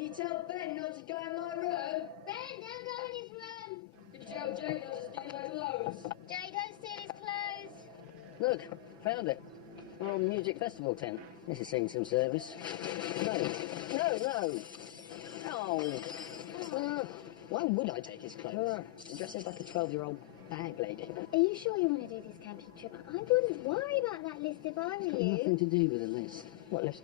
Can you tell Ben not to go in my room? Ben, don't go in his room. Can you tell Jay not to steal my clothes? Jay, don't steal his clothes. Look, found it. An old music festival tent. This has seen some service. No. Oh. Why would I take his clothes? He dresses like a 12-year-old bag lady. Are you sure you want to do this camping trip? I wouldn't worry about that list if I were you. Nothing to do with the list. What list?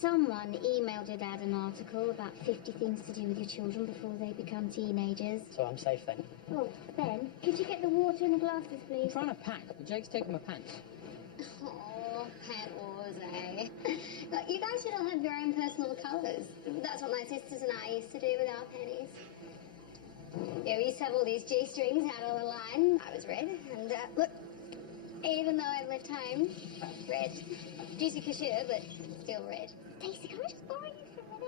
Someone emailed your dad an article about 50 things to do with your children before they become teenagers. So I'm safe then. Oh, Ben, could you get the water and the glasses, please? I'm trying to pack, but Jake's taking my pants. Oh, pet wars, eh? Look, you guys should all have your own personal colours. That's what my sisters and I used to do with our pennies. Yeah, we used to have all these G-strings out on the line. I was red, and look, even though I left home, red. Juicy cashew, but still red. Daisy, can I just borrow you for a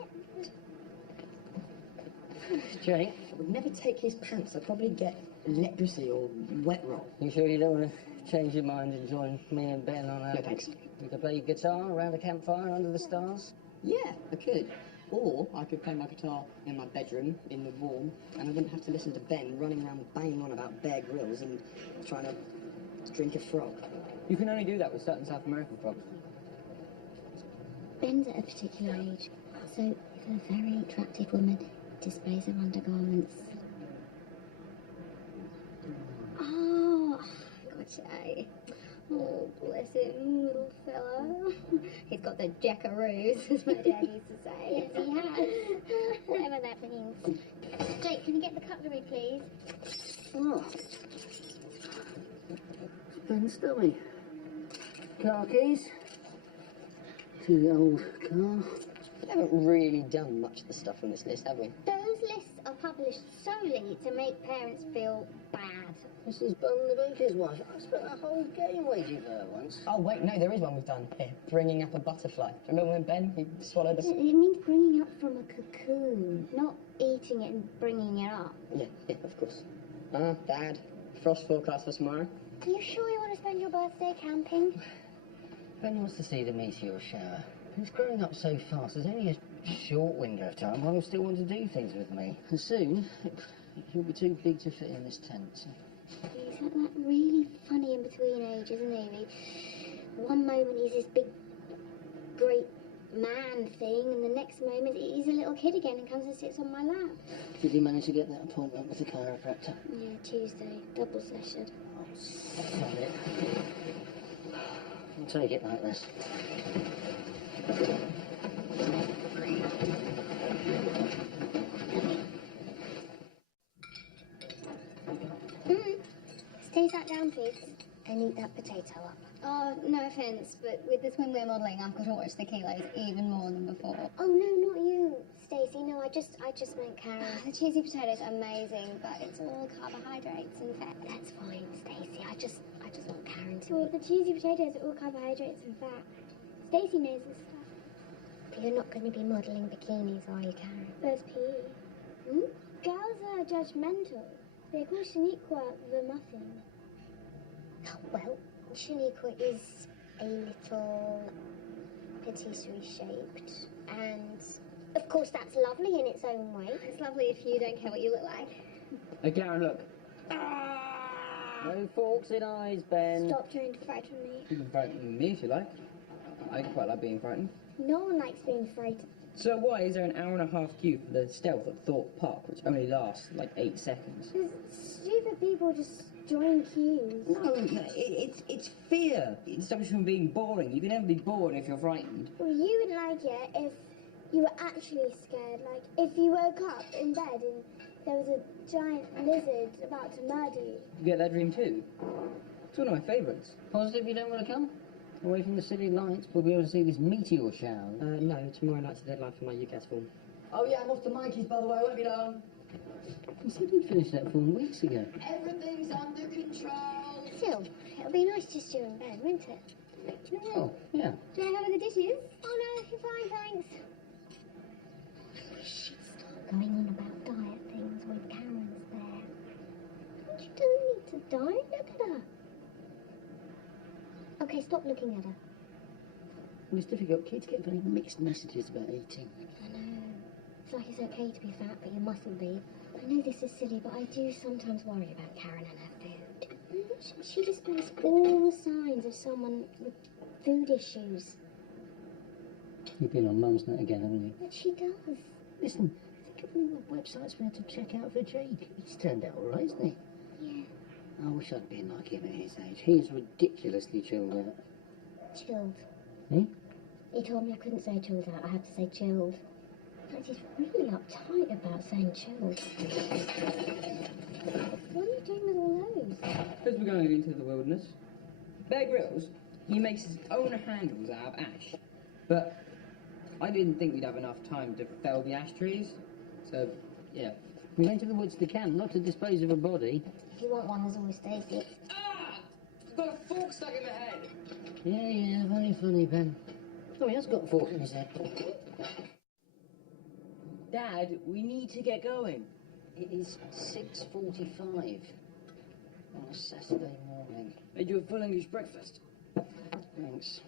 minute? Jake? I would never take his pants. I'd probably get leprosy or wet roll. You sure you don't want to change your mind and join me and Ben on No, thanks. You could play guitar around a campfire under the stars? Yeah, I could. Or I could play my guitar in my bedroom, in the warm, and I wouldn't have to listen to Ben running around banging on about Bear Grylls and trying to drink a frog. You can only do that with certain South American frogs. Ben's at a particular age, so if a very attractive woman displays her undergarments... Oh, gotcha. Oh, bless him, little fella. He's got the jackaroos, as my dad used to say. Yes, he has. Whatever that means. Jake, can you get the cutlery, please? Oh. Ben's dummy. Car keys. To the old car. We haven't really done much of the stuff on this list, have we? Those lists are published solely to make parents feel bad. Mrs. Bun, the baker's wife. I spent a whole game waiting for her once. Oh, wait, no, there is one we've done. Here, bringing up a butterfly. Remember when Ben, he swallowed us? It means bringing up from a cocoon, not eating it and bringing it up. Yeah, of course. Dad, frost forecast for tomorrow. Are you sure you want to spend your birthday camping? Ben wants to see the meteor shower. He's growing up so fast, there's only a short window of time while he'll still want to do things with me. And soon, he'll be too big to fit in this tent. So. He's like that really funny in between age, isn't he? One moment he's this big, great man thing, and the next moment he's a little kid again and comes and sits on my lap. Did you manage to get that appointment with the chiropractor? Yeah, Tuesday, double session. Oh, stop it. I'll take it like this. Stay sat down, please, and eat that potato up. Oh, no offence, but with the swimwear modelling, I've got to watch the kilos even more than before. Oh, no, not you, Stacey. No, I just meant Karen. The cheesy potato's amazing, but it's all carbohydrates and fat. That's fine, Stacey. I just want Karen to eat. The cheesy potatoes are all carbohydrates and fat. Stacey knows this stuff. But you're not going to be modelling bikinis, are you, Karen? There's PE. Girls are judgmental. They call Shaniqua the muffin. Well, Shaniqua is a little patisserie shaped, and of course that's lovely in its own way. It's lovely if you don't care what you look like. Hey, Karen, look. No forks in eyes, Ben. Stop trying to frighten me. You can frighten me if you like. I quite like being frightened. No one likes being frightened. So why is there an hour-and-a-half queue for the stealth at Thorpe Park, which only lasts like 8 seconds? Because stupid people just join queues. No, it's fear. It stops you from being boring. You can never be bored if you're frightened. Well, you would like it if you were actually scared. Like, if you woke up in bed and there was a giant lizard about to murder you. You get that dream too? It's one of my favourites. Positive you don't want to come? Away from the city lights, we'll be able to see this meteor shower. No, tomorrow night's the deadline for my UCAS form. Oh yeah, I'm off to Mikey's, by the way, I won't be long. I said you'd finished that form weeks ago. Everything's under control. Still, it'll be nice just you in bed, won't it? Oh, yeah. Do I have the dishes? Oh no, you're fine, thanks. Shh, stop going on about diet things when Karen's there. You don't need to diet, look at her. Okay, stop looking at her. Well, it's difficult. Kids get very mixed messages about eating. I know. It's like it's okay to be fat, but you mustn't be. I know this is silly, but I do sometimes worry about Karen and her food. She displays all the signs of someone with food issues. You've been on Mum's Net again, haven't you? But she does. Listen, think of all the websites we had to check out for Jake. He's turned out all right, isn't he? Yeah. I wish I'd been like him at his age. He's ridiculously chilled out. Chilled. Hmm? He told me I couldn't say chilled out, I had to say chilled. In fact, he's really uptight about saying chilled. What are you doing with all those? Because we're going into the wilderness. Bear Grylls, he makes his own handles out of ash. But I didn't think we'd have enough time to fell the ash trees. So, yeah. We went to the woods to camp, not to dispose of a body. If you want one, there's always Stacey. Ah! I've got a fork stuck in my head. Yeah, very funny, Ben. Oh, he has got a fork in his head. Dad, we need to get going. It is 6:45 on a Saturday morning. Made you a full English breakfast. Thanks.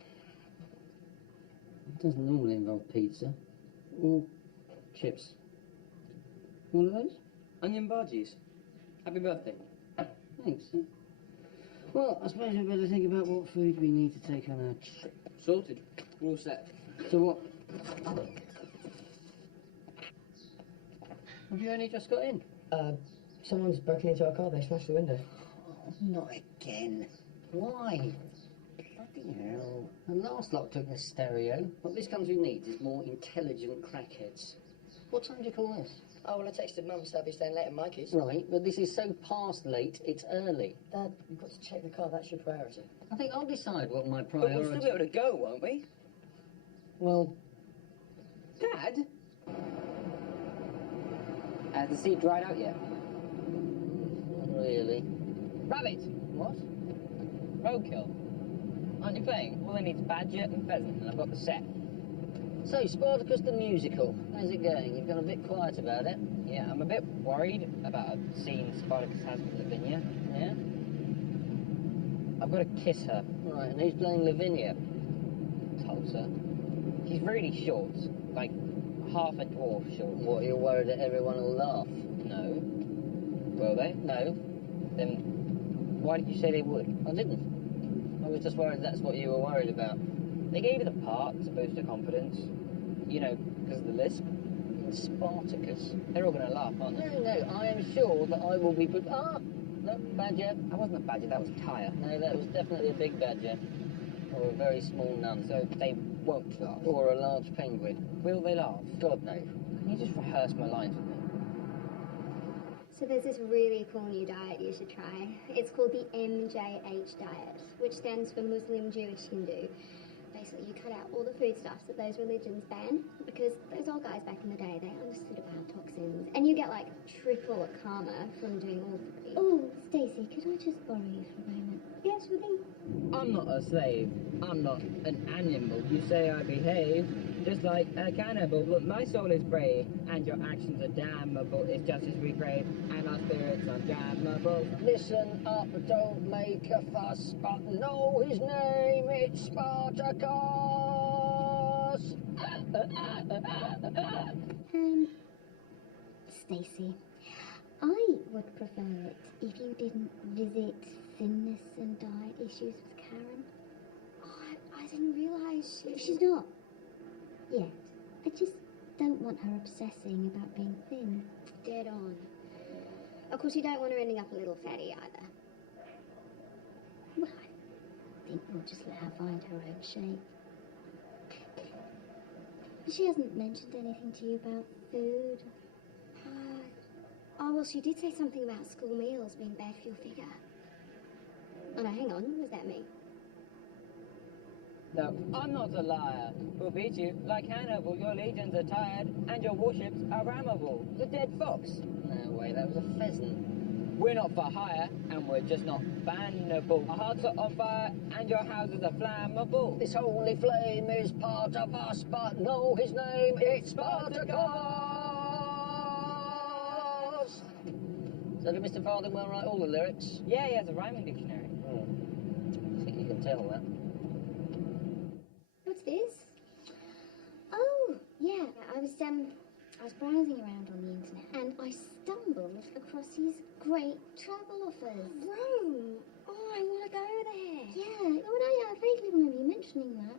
It doesn't normally involve pizza or chips. One of those? Onion bhajis. Happy birthday. Thanks. Well, I suppose we better think about what food we need to take on our trip. Sorted. We're all set. So what? Have you only just got in? Someone's broken into our car. They smashed the window. Oh, not again. Why? Bloody hell. The last lot took the stereo. What this country needs is more intelligent crackheads. What time do you call this? Oh, well, I texted Mum, so I'll be staying late at Mikey's. Right, but this is so past late, it's early. Dad, you've got to check the car. That's your priority. I think I'll decide what my But priority... we'll still be able to go, won't we? Well, Dad? Has the seed dried out yet? not really. Rabbit! What? Roadkill. Aren't you playing? All I need is badger and pheasant, and I've got the set. So, Spartacus the musical. How's it going? You've gone a bit quiet about it. Yeah, I'm a bit worried about a scene Spartacus has with Lavinia. Yeah? I've got to kiss her. Right, and who's playing Lavinia? Tulsa. She's really short, like half a dwarf short. What, you're worried that everyone will laugh? No. Will they? No, Then why did you say they would? I didn't. I was just worried that's what you were worried about. They gave her the part to boost her confidence. You know, because of the lisp. In Spartacus. They're all going to laugh, aren't they? No, I am sure that I will be put... Ah! No, badger. I wasn't a badger, that was Tyre. No, that was definitely a big badger. Or a very small nun. So they won't laugh. Or a large penguin. Will they laugh? God, no. Can you just rehearse my lines with me? So there's this really cool new diet you should try. It's called the MJH diet, which stands for Muslim, Jewish, Hindu. Basically, you cut out all the foodstuffs that those religions ban, because those old guys back in the day, they understood about toxins. And you get like triple karma from doing all three. Oh, Stacey, could I just borrow you for a moment? Yes, sure thing. I'm not a slave. I'm not an animal. You say I behave just like a cannibal. Look, my soul is brave, and your actions are damnable. It's just as we crave, and our spirits are damnable. Listen up, don't make a fuss, but know his name, it's Spartacus! Stacey, I would prefer it if you didn't visit thinness and diet issues with Karen. Oh, I didn't realise she's not yet. I just don't want her obsessing about being thin. Dead on. Of course, you don't want her ending up a little fatty either. Well, I think we'll just let her find her own shape. She hasn't mentioned anything to you about food. Oh, well, she did say something about school meals being bad for your figure. Oh, no, hang on. Was that me? No, I'm not a liar. We'll beat you like Hannibal. Your legions are tired, and your warships are rammable. The dead fox. No way, that was a pheasant. We're not for hire, and we're just not bannable. Our hearts are on fire, and your houses are flammable. This holy flame is part of us, but know his name, it's Spartacus! So did Mr. Farthingwell write all the lyrics? Yeah, he has a rhyming dictionary. I think you can tell that. What's this? Oh, yeah. I was I was browsing around on the internet and I stumbled across these great travel offers. Rome! Oh, I want to go there. Yeah, I vaguely remember you mentioning that.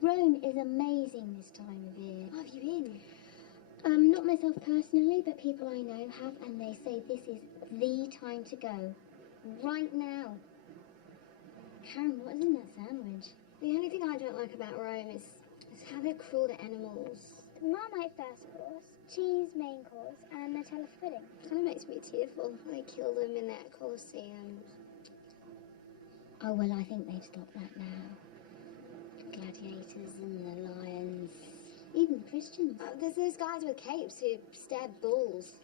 Rome is amazing this time of year. Oh, have you been? Not myself personally, but people I know have, and they say this is the time to go. Right now. Karen, what is in that sandwich? The only thing I don't like about Rome is how they're cruel to animals. Marmite first course, cheese main course, and Nutella pudding. Kind of makes me tearful. They kill them in that Colosseum. Oh, well, I think they've stopped that now. Gladiators and the lions. Even Christians. There's those guys with capes who stab bulls.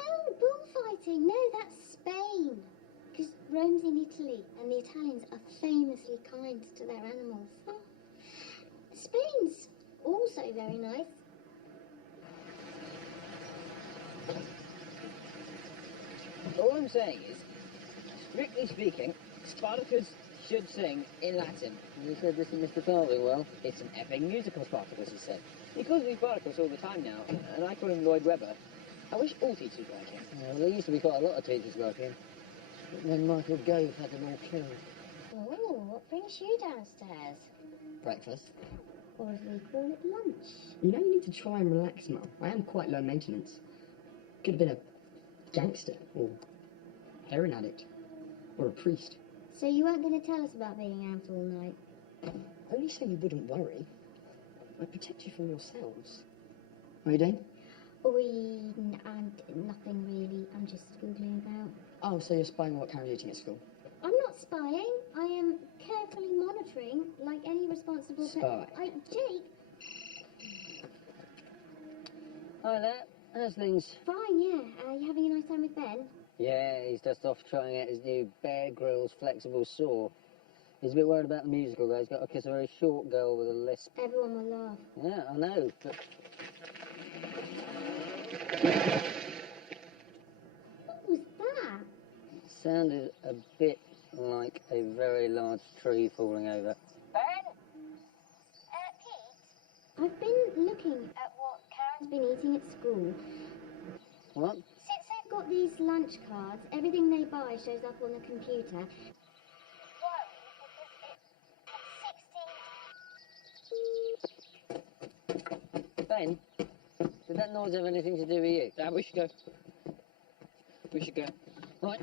Oh, bullfighting. No, that's Spain. Because Rome's in Italy, and the Italians are famously kind to their animals. Oh. Spain's also very nice. All I'm saying is, strictly speaking, Spartacus should sing in Latin. You said this to Mr. Darwin, well. It's an epic musical, Spartacus, he said. He calls me Spartacus all the time now, and I call him Lloyd Webber. I wish all teachers were like him. Well, there used to be quite a lot of teachers like him. But then Michael Gove had them all killed. Oh, what brings you downstairs? Breakfast. Or as we call it, lunch. You know, you need to try and relax, Mum. I am quite low maintenance. Could have been a gangster, or heroin addict, or a priest. So you weren't going to tell us about being out all night? Only so you wouldn't worry. I'd protect you from yourselves. What are you doing? Nothing really. I'm just Googling about. Oh, so you're spying what Karen's eating at school? I'm not spying. I am carefully monitoring, like any responsible Spy. Jake. Hi there. How's things? Fine, yeah. Are you having a nice time with Ben? Yeah, he's just off trying out his new Bear Grylls flexible saw. He's a bit worried about the musical, though. He's got to kiss a very short girl with a lisp. Everyone will laugh. Yeah, I know, but... What was that? Sounded a bit like a very large tree falling over. Ben? Pete? I've been looking at what Karen's been eating at school. What? Since they've got these lunch cards, everything they buy shows up on the computer. Ben, did that noise have anything to do with you? Dad, we should go. We should go. Right.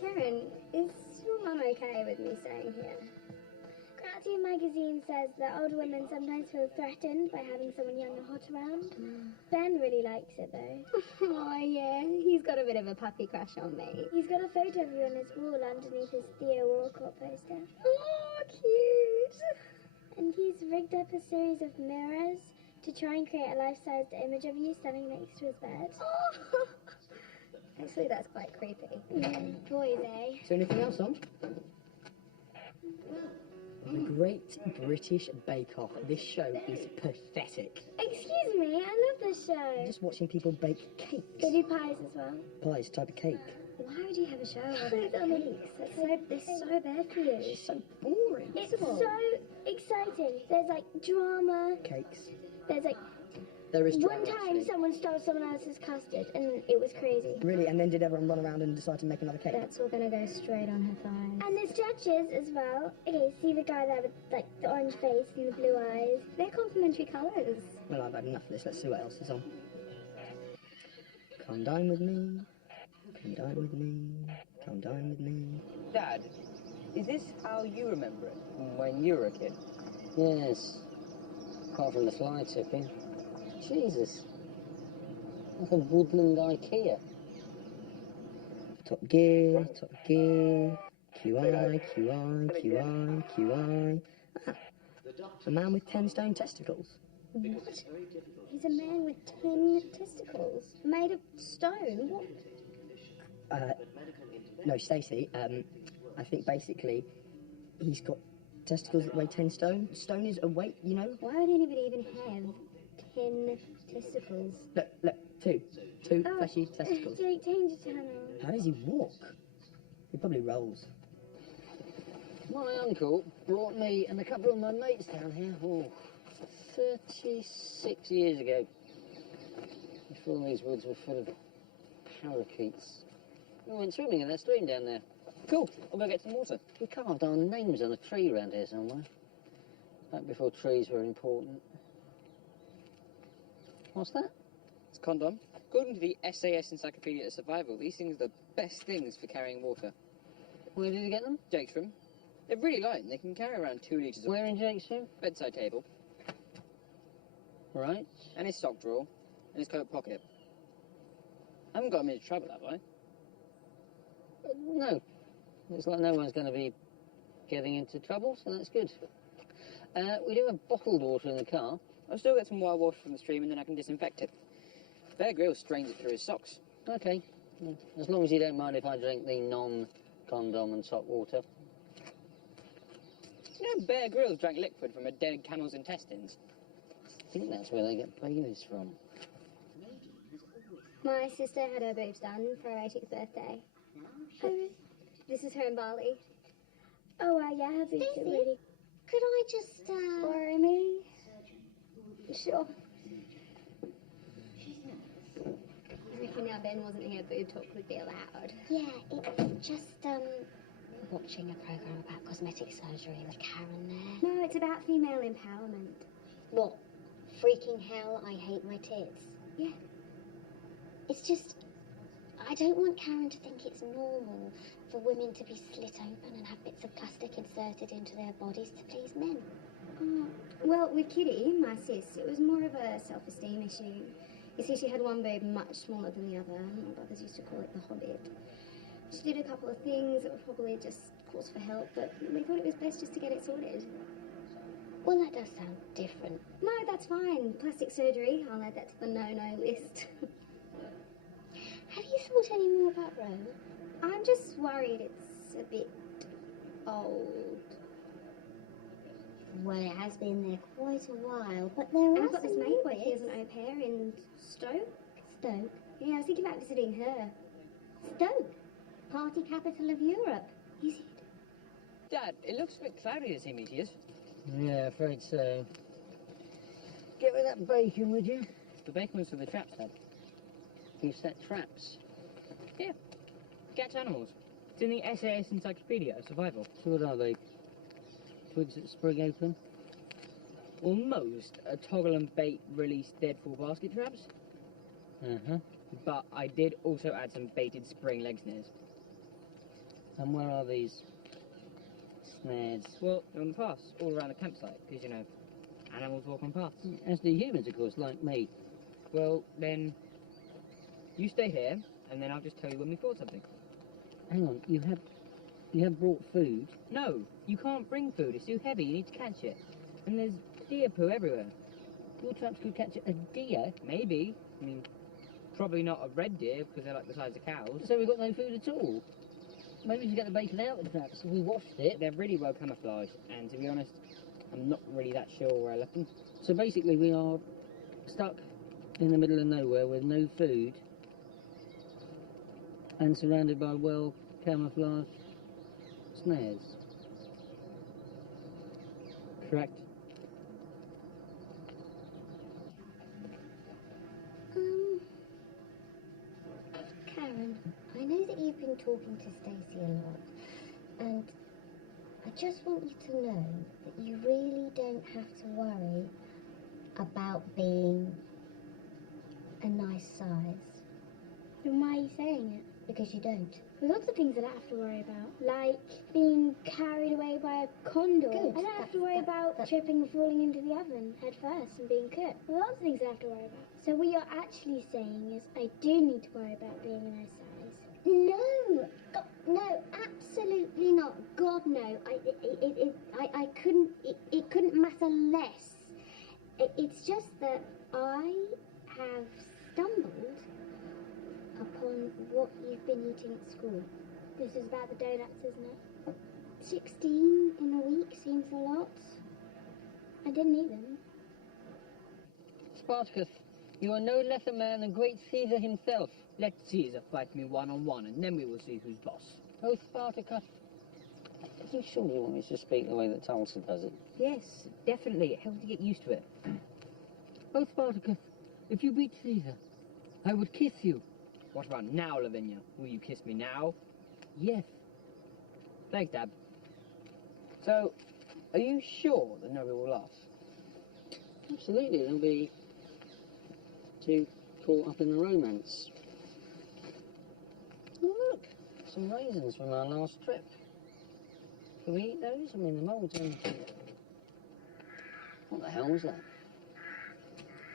Karen, is your mum okay with me staying here? Gratitude magazine says that older women sometimes feel threatened by having someone young and hot around. Ben really likes it though. Oh yeah, he's got a bit of a puppy crush on me. He's got a photo of you on his wall underneath his Theo Walcott poster. Oh, cute! And he's rigged up a series of mirrors to try and create a life-sized image of you standing next to his bed. Oh. Actually, that's quite creepy. Boys, eh? Is there anything else on? The Great British Bake Off. This show is pathetic. Excuse me, I love this show. I'm just watching people bake cakes. They do pies as well. Pies, type of cake. Why would you have a show about cakes? It's so bad for you. It's so boring. It's so exciting. There's like drama. Cakes. There's like There is drama, one time actually. someone stole someone else's custard and it was crazy. Really? And then did everyone run around and decide to make another cake? That's all gonna go straight on her thighs. And there's judges as well. Okay, see the guy there with like the orange face and the blue eyes. They're complementary colours. Well, I've had enough of this. Let's see what else is on. Come dine with me. Come dine with me. Come dine with me. Dad, is this how you remember it when you were a kid? Yes. Apart from the fly tipping. Jesus. Like a woodland IKEA. Top Gear, Top Gear. QI, QI, QI, QI. Ah, a man with 10 stone testicles. What? He's a man with 10 testicles. Made of stone? What? No, Stacey, I think basically he's got testicles that weigh 10 stone. Stone is a weight, you know? Why would anybody even have 10 testicles? Look, two fleshy testicles. Jake, change the channel. How does he walk? He probably rolls. My uncle brought me and a couple of my mates down here, 36 years ago. Before these woods were full of parakeets. We went swimming in that stream down there. Cool. I'll go get some water. We carved our names on a tree around here somewhere. Back before trees were important. What's that? It's a condom. According to the SAS Encyclopedia of Survival, these things are the best things for carrying water. Where did you get them? Jake's room. They're really light and they can carry around 2 litres of Where in Jake's room? bedside table. Right. And his sock drawer. And his coat pocket. I haven't got him into trouble, have I? No. Looks like no one's going to be getting into trouble, so that's good. We do have bottled water in the car. I'll still get some wild water from the stream and then I can disinfect it. Bear Grylls strains it through his socks. Okay. As long as you don't mind if I drink the non-condom and sock water. You know, Bear Grylls drank liquid from a dead camel's intestines. I think that's where they get babies from. My sister had her boobs done for her 18th birthday. This is her in Bali. Oh, yeah, her boobs are really... Could I just, Borrow me? Sure. I reckon now Ben wasn't here, boob talk would be allowed. Yeah, it's just, watching a programme about cosmetic surgery with Karen there. No, it's about female empowerment. What? Freaking hell, I hate my tits. Yeah. It's just, I don't want Karen to think it's normal for women to be slit open and have bits of plastic inserted into their bodies to please men. Well, with Kitty, my sis, it was more of a self-esteem issue. You see, she had one boob much smaller than the other. My brothers used to call it the Hobbit. She did a couple of things that were probably just calls for help, but we thought it was best just to get it sorted. Well, that does sound different. No, that's fine. Plastic surgery, I'll add that to the no-no list. Have you thought any more about Rome? I'm just worried it's a bit old. Well, it has been there quite a while, but there And are I've got this some mate new working as bits. an au pair in Stoke. Stoke. Yeah, I was thinking about visiting her. Stoke, party capital of Europe. Is it? Dad, it looks a bit cloudy this evening, is. Yeah, afraid so. Get me that bacon, would you? The bacon was for the traps, Dad. You set traps. Yeah. Catch animals. It's in the SAS Encyclopedia of Survival. So what are they? Twigs that spring open? Almost a toggle and bait release deadfall basket traps. Uh-huh. But I did also add some baited spring leg snares. And where are these snares? Well, they're on the paths, all around the campsite, because, you know, animals walk on paths. As do humans, of course, like me. Well, then, you stay here, and then I'll just tell you when we caught something. Hang on, you have brought food? No, you can't bring food, it's too heavy, you need to catch it. And there's deer poo everywhere. Your traps could catch a deer? Maybe. I mean, probably not a red deer, because they're like the size of cows. So we've got no food at all? Maybe we should get the bacon out of the traps. We washed it. They're really well camouflaged, and to be honest, I'm not really that sure where I left them. So basically we are stuck in the middle of nowhere with no food and surrounded by well camouflaged snares. Correct. Karen, I know that you've been talking to Stacey a lot, and I just want you to know that you really don't have to worry about being a nice size, Then why are you saying it? because you don't. There's lots of things I don't have to worry about, like being carried away by a condor. Good. I don't have to worry about tripping and falling into the oven head first and being cut. There's lots of things I have to worry about. So what you're actually saying is I do need to worry about being a nice size. No! God, no, absolutely not. God, no. I couldn't, it couldn't matter less. It's just that I have stumbled upon what you've been eating at school. This is about the donuts, isn't it? 16 in a week seems a lot. I didn't eat them. Spartacus, you are no less a man than great Caesar himself. Let Caesar fight me one-on-one, and then we will see who's boss. Oh, Spartacus, Are you sure you want me to speak the way that Tulsa does it? Yes, definitely. It helps to get used to it. Oh, Spartacus, if you beat Caesar, I would kiss you. What about now, Lavinia? Will you kiss me now? Yes. Thanks, Dad. So, are you sure that nobody will laugh? Absolutely, they'll be too caught up in the romance. Oh, look, some raisins from our last trip. Can we eat those? I mean, the mold's only... What the hell was that?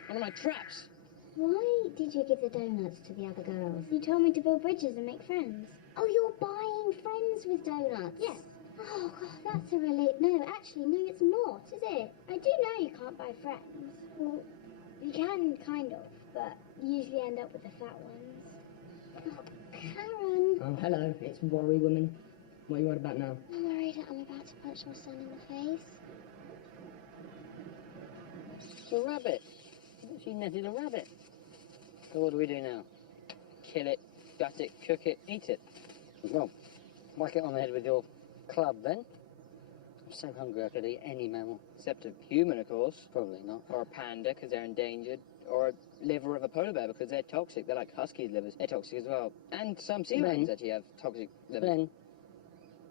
One of my traps! Why did you give the donuts to the other girls? You told me to build bridges and make friends. Oh, you're buying friends with donuts? Yes. Oh, God, that's a relief. No, actually, no, it's not, is it? I do know you can't buy friends. Well, you can, kind of, but you usually end up with the fat ones. Oh, Karen. Oh, hello, it's Worry Woman. What are you worried about now? I'm worried that I'm about to punch my son in the face. It's a rabbit. She netted a rabbit. So what do we do now? Kill it, gut it, cook it, eat it. Well, whack it on the head with your club then. I'm so hungry I could eat any mammal. Except a human, of course. Probably not. Or a panda, because they're endangered. Or a liver of a polar bear, because they're toxic. They're like husky livers. They're toxic as well. And some sea lions actually have toxic livers. Ben,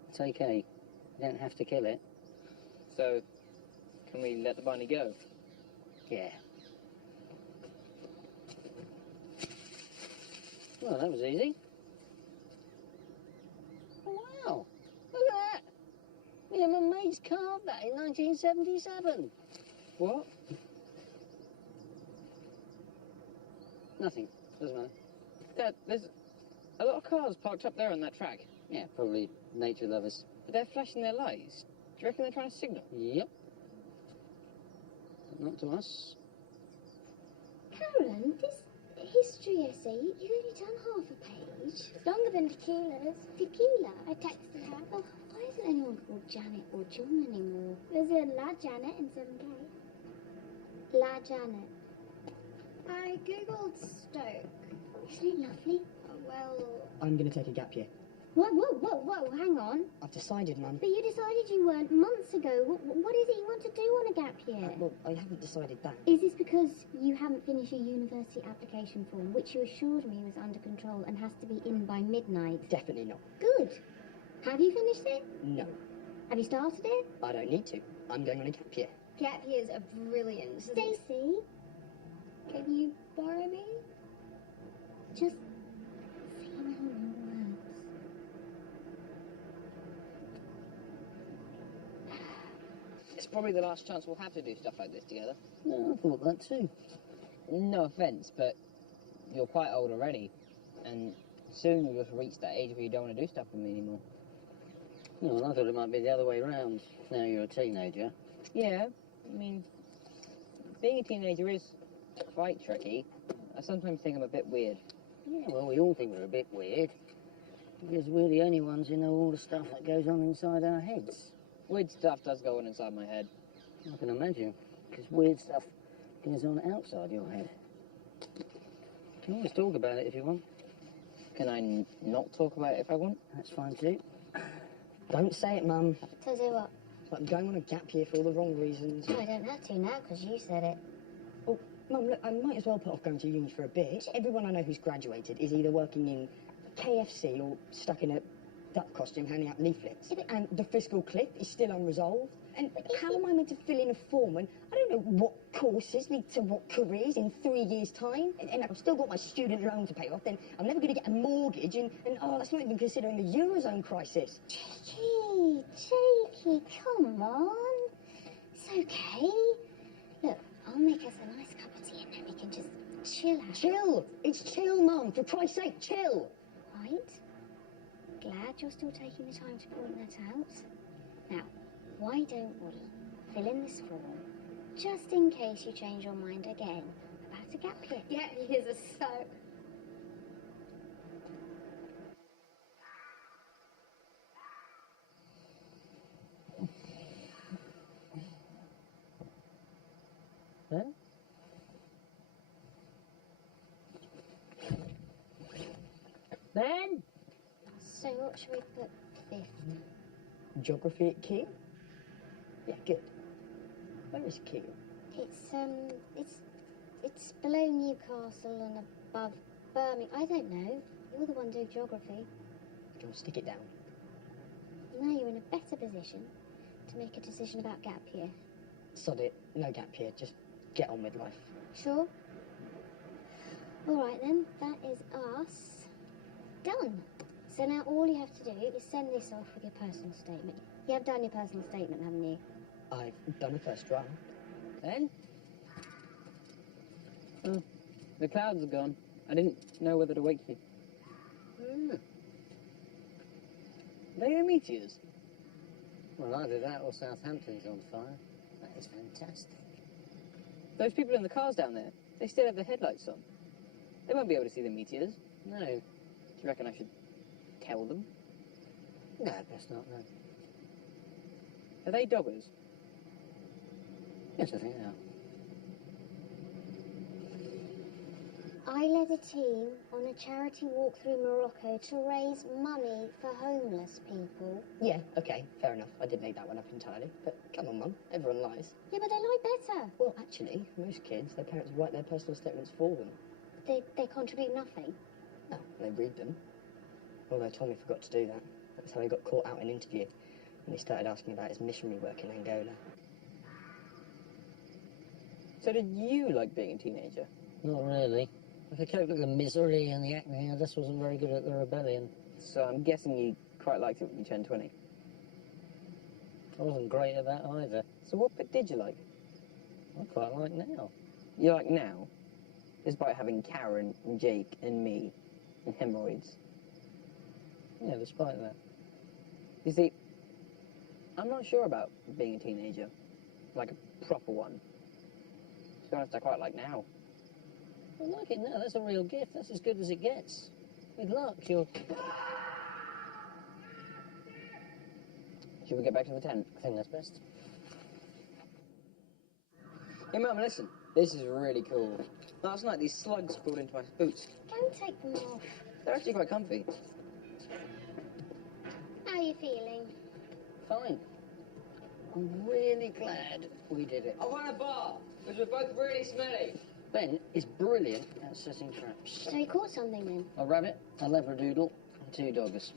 it's okay. You don't have to kill it. So, can we let the bunny go? Yeah. Well, that was easy. Oh, wow. Look at that. Me and my mates carved that in 1977. What? Nothing. Doesn't matter. Dad, there's a lot of cars parked up there on that track. Yeah, probably nature lovers. But they're flashing their lights. Do you reckon they're trying to signal? Yep. But not to us. Karen, this history essay, you've only done half a page. Longer than tequila's. Tequila? I texted her. Oh, why isn't anyone called Janet or John anymore? There's a La Janet in 7K. La Janet. I googled Stoke. Isn't it lovely? Well... I'm going to take a gap year. Whoa, hang on. I've decided, Mum. But you decided you weren't months ago. What is it you want to do on a gap year? Well, I haven't decided that. Is this because you haven't finished your university application form, which you assured me was under control and has to be in by midnight? Definitely not. Good. Have you finished it? No, Have you started it? I don't need to. I'm going on a gap year. Gap years are brilliant. Stacey, Can you borrow me? just say no more words. It's probably the last chance we'll have to do stuff like this together. No, I thought that too. No offence, but you're quite old already. And soon you'll just reach that age where you don't want to do stuff with me anymore. Well, I thought it might be the other way round. Now you're a teenager. Yeah, I mean, being a teenager is quite tricky. I sometimes think I'm a bit weird. Yeah, well, we all think we're a bit weird. Because we're the only ones who know all the stuff that goes on inside our heads. Weird stuff does go on inside my head. I can imagine. Because weird stuff goes on outside your head. You can always talk about it if you want. Can I not talk about it if I want? That's fine too. Don't say it, Mum. So say what? But I'm going on a gap year for all the wrong reasons. I don't have to now because you said it. Oh, Mum, look, I might as well put off going to uni for a bit. Everyone I know who's graduated is either working in KFC or stuck in a duck costume handing out leaflets. Yeah, but- And the fiscal cliff is still unresolved. And how am I meant to fill in a form when I don't know what courses lead to what careers in 3 years' time? And I've still got my student loan to pay off, then I'm never going to get a mortgage, and oh, that's not even considering the Eurozone crisis. Cheeky, come on. It's okay. Look, I'll make us a nice cup of tea and then we can just chill out. Chill! It's chill, Mum, for Christ's sake, chill! Right? Glad you're still taking the time to point that out. Now, why don't we fill in this form just in case you change your mind again about a gap year? Gap years are so... Ben? Ben? So what should we put fifth? Geography at Keele? Yeah, good. Where is Keele? It's below Newcastle and above Birmingham. I don't know. You're the one doing geography. Go on, stick it down. Now you're in a better position to make a decision about gap year. Sod it. No gap year. Just get on with life. Sure? All right then, that is us done. So now all you have to do is send this off with your personal statement. You have done your personal statement, haven't you? I've done a first draft. Then? Oh, the clouds are gone. I didn't know whether to wake you. They are meteors? Well, either that or Southampton's on fire. That is fantastic. Those people in the cars down there, they still have their headlights on. They won't be able to see the meteors. No. Do you reckon I should tell them? No, best not, no. Are they doggers? Yes, I think they are. I led a team on a charity walk through Morocco to raise money for homeless people. Yeah, okay, fair enough. I did make that one up entirely. But come on, Mum. Everyone lies. Yeah, but they lie better. Well, actually, most kids, their parents write their personal statements for them. They contribute nothing. No, they read them. Although Tommy forgot to do that. That's how he got caught out in an interview. And he started asking about his missionary work in Angola. So did you like being a teenager? Not really. I could cope with the misery and the acne. I just wasn't very good at the rebellion. So I'm guessing you quite liked it when you turned 20. I wasn't great at that either. So what bit did you like? I quite like now. You like now? Despite having Karen and Jake and me and hemorrhoids. Yeah, despite that. You see, I'm not sure about being a teenager. Like a proper one. To be honest, I quite like now. I like it now. That's a real gift. That's as good as it gets. With luck, you'll... Should we get back to the tent? I think that's best. Hey, Mum, listen. This is really cool. Last night, these slugs crawled into my boots. Don't take them off. They're actually quite comfy. How are you feeling? Fine. I'm really glad we did it. I want a bar, because we're both really smelly. Ben is brilliant at setting traps. So he caught something then? A rabbit, a leverdoodle, and 2 doggers.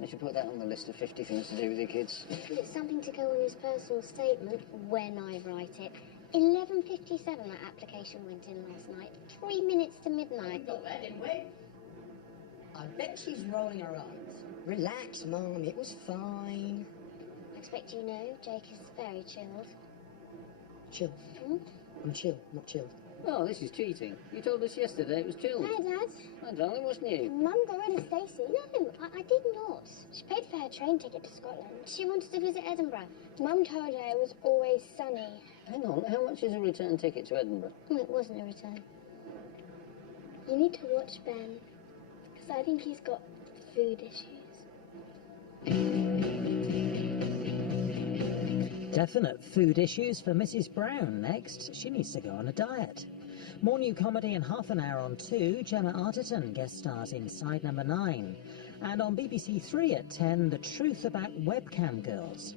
You should put that on the list of 50 things to do with your kids. It's something to go on his personal statement when I write it. 11:57 that application went in last night. 3 minutes to midnight. Got that, didn't we? I bet she's rolling her eyes. Relax, Mum. It was fine. I expect you know, Jake is very chilled. Chill. Hmm? I'm chill, not chilled. Oh, this is cheating. You told us yesterday it was chilled. Hi, Dad. Hi, darling, what's new? Mum got rid of Stacey. No, I did not. She paid for her train ticket to Scotland. She wanted to visit Edinburgh. Mum told her it was always sunny. Hang on, how much is a return ticket to Edinburgh? Well, it wasn't a return. You need to watch Ben, because I think he's got food issues. Definite food issues for Mrs. Brown. Next, she needs to go on a diet. More new comedy in half an hour on 2. Gemma Arterton guest stars in Side Number 9. And on BBC 3 at 10, The Truth About Webcam Girls.